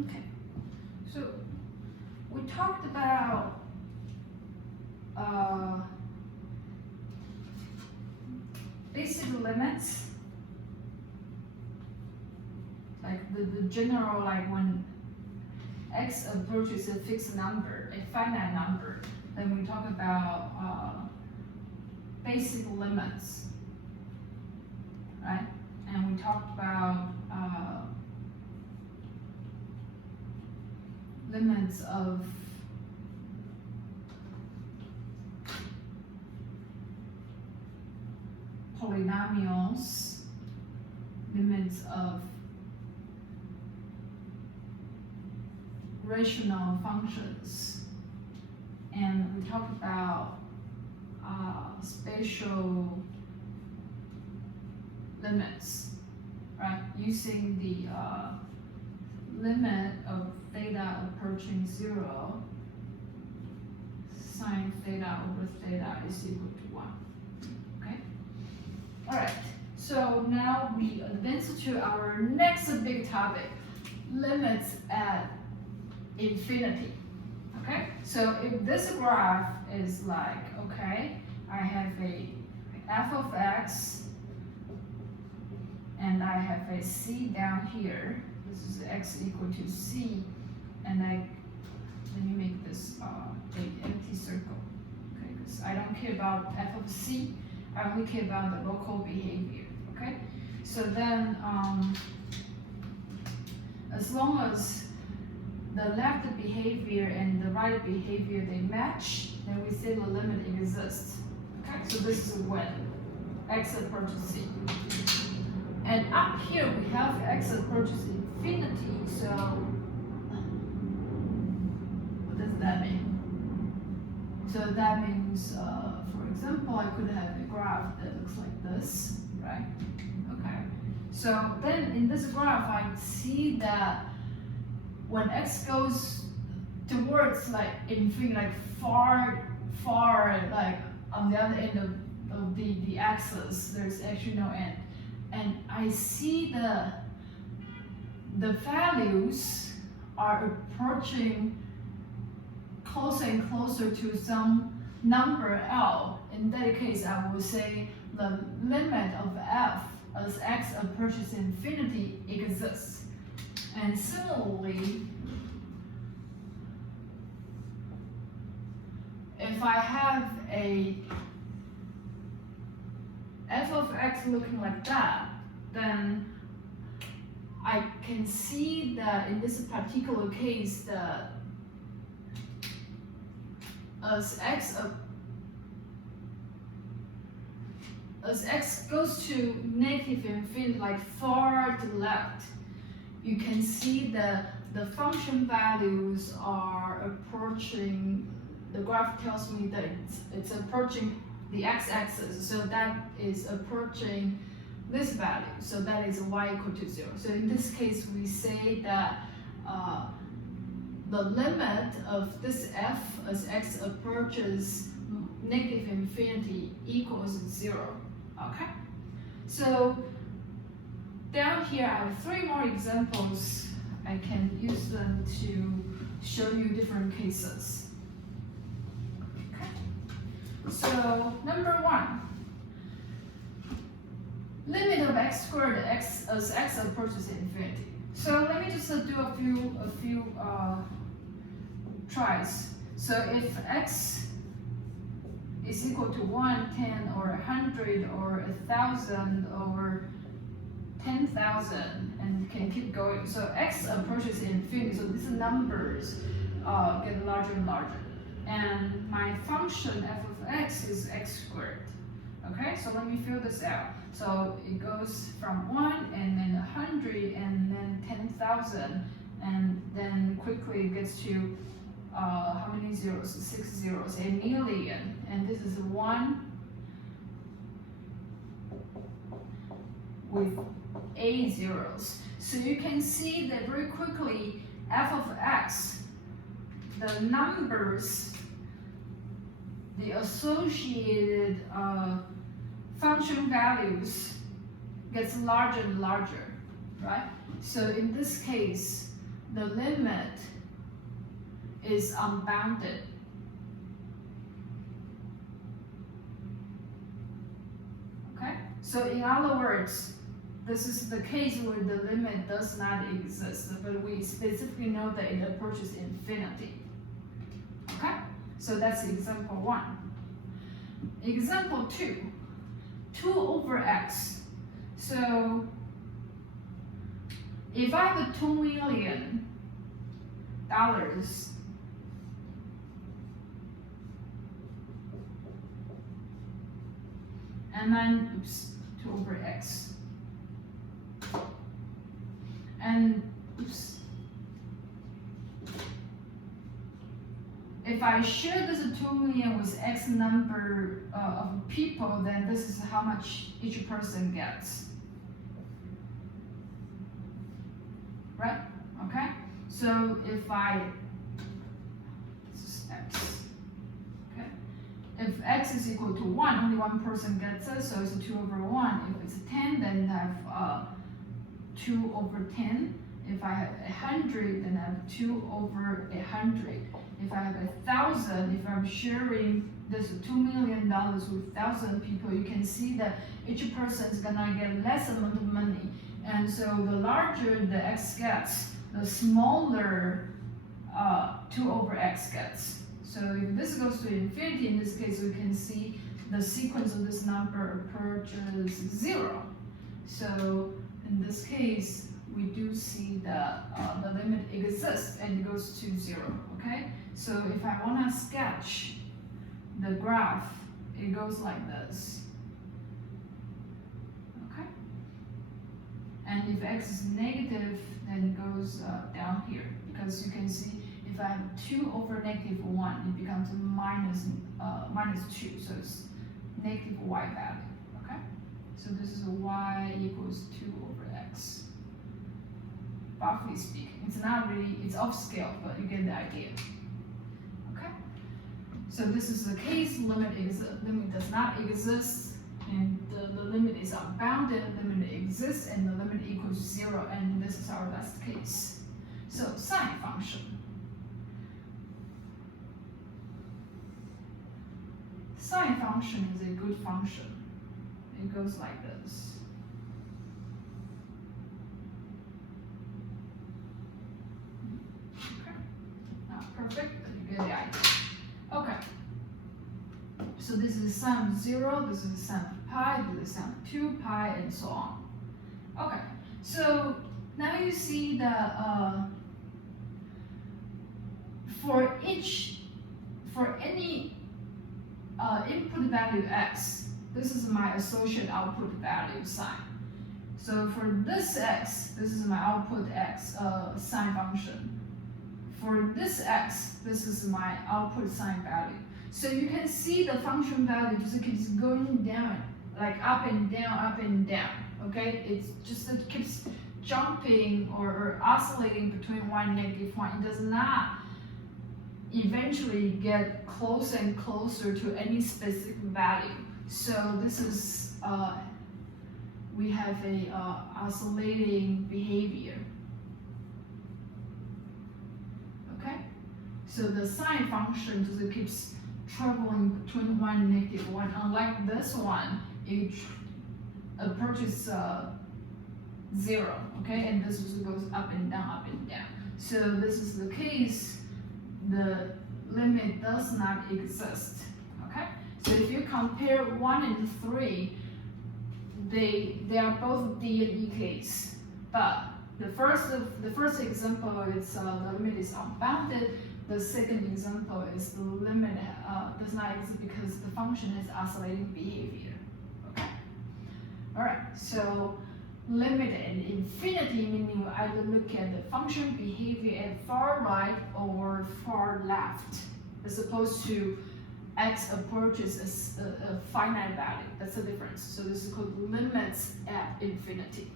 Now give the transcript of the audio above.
Okay, so we talked about basic limits, like the general, like when x approaches a fixed number, a finite number, then we talk about basic limits, right? And we talked about limits of polynomials, limits of rational functions, and we talked about spatial limits, right? Using the limit of theta approaching 0, sine theta over theta is equal to 1. Okay? All right. So now we advance to our next big topic, limits at infinity. Okay? So if this graph is like, okay, I have a f of x and I have a c down here. This is x equal to c, and let me make this an empty circle, okay? Because I don't care about f of c, I only care about the local behavior, okay? So then, as long as the left behavior and the right behavior they match, then we say the limit exists. Okay, so this is when x approaches c. And up here we have x approaches infinity, so what does that mean? So that means, for example, I could have a graph that looks like this, right? Okay. So then in this graph, I see that when x goes towards like infinity, like far, like on the other end of the axis, there's actually no end. And I see the values are approaching closer and closer to some number L. In that case, I would say the limit of f as x approaches infinity exists. And similarly, if I have a f of x looking like that, then I can see that in this particular case that as x goes to negative infinity, like far to the left, you can see that the function values are approaching, the graph tells me that it's approaching the x-axis, so that is approaching this value, so that is y equal to 0. So in this case, we say that the limit of this f as x approaches negative infinity equals 0. Okay? So down here, I have 3 more examples. I can use them to show you different cases. Okay. So number 1, limit of x squared as x approaches infinity. So let me just do a few tries. So if x is equal to 1, 10, or 100, or 1,000, or 10,000, and can keep going. So x approaches infinity, so these numbers get larger and larger. And my function f of x is x squared. Okay, so let me fill this out. So it goes from 1, and then 100, and then 10,000, and then quickly it gets to how many zeros? 6 zeros, a million, and this is 1 with 8 zeros. So you can see that very quickly f of x, the numbers, the associated function values gets larger and larger, right? So in this case, the limit is unbounded. Okay, so in other words, this is the case where the limit does not exist, but we specifically know that it approaches infinity. Okay, so that's example 1. Example 2, 2 over x. So if I have $2 million, and then, 2 over x. And, if I share this 2 million with x number of people, then this is how much each person gets. Right? Okay? So if this is x. Okay? If x is equal to 1, only one person gets it, so it's 2 over 1. If it's 10, then I have 2 over 10. If I have 100, then I have 2 over 100. If I have 1,000, if I'm sharing this $2 million with 1,000 people, you can see that each person is gonna get less amount of money. And so the larger the x gets, the smaller 2 over x gets. So if this goes to infinity, in this case, we can see the sequence of this number approaches 0. So in this case, we do see the limit exists and it goes to 0, okay? So if I want to sketch the graph, it goes like this, okay? And if x is negative, then it goes down here, because you can see if I have 2 over negative 1, it becomes minus 2, so it's negative y value, okay? So this is y equals 2 over x. Roughly speaking, it's not really, it's off scale, but you get the idea. Okay? So this is the case, limit does not exist, and the limit is unbounded, limit exists, and the limit equals 0, and this is our last case. So sine function. Sine function is a good function. It goes like this. Okay, not perfect, but you get the idea. Okay, so this is sine of 0, this is sine of pi, this is sine of 2 pi, and so on. Okay, so now you see that for any input value x, this is my associate output value sine. So for this x, this is my output x sine function. For this x, this is my output sine value. So you can see the function value just keeps going down, like up and down, okay? It keeps jumping or oscillating between 1 and negative 1. It does not eventually get closer and closer to any specific value. So this is, we have a oscillating behavior. Okay? So the sine function just keeps traveling between 1 and negative 1. Unlike this one, it approaches 0, okay? And this just goes up and down. So this is the case, the limit does not exist, okay? So if you compare 1 and 3, they are both D and E case, but the first example is the limit is unbounded. The second example is the limit does not exist because the function has oscillating behavior. Okay. All right. So limit at infinity, meaning you either look at the function behavior at far right or far left, as opposed to x approaches a finite value. That's the difference. So this is called limits at infinity.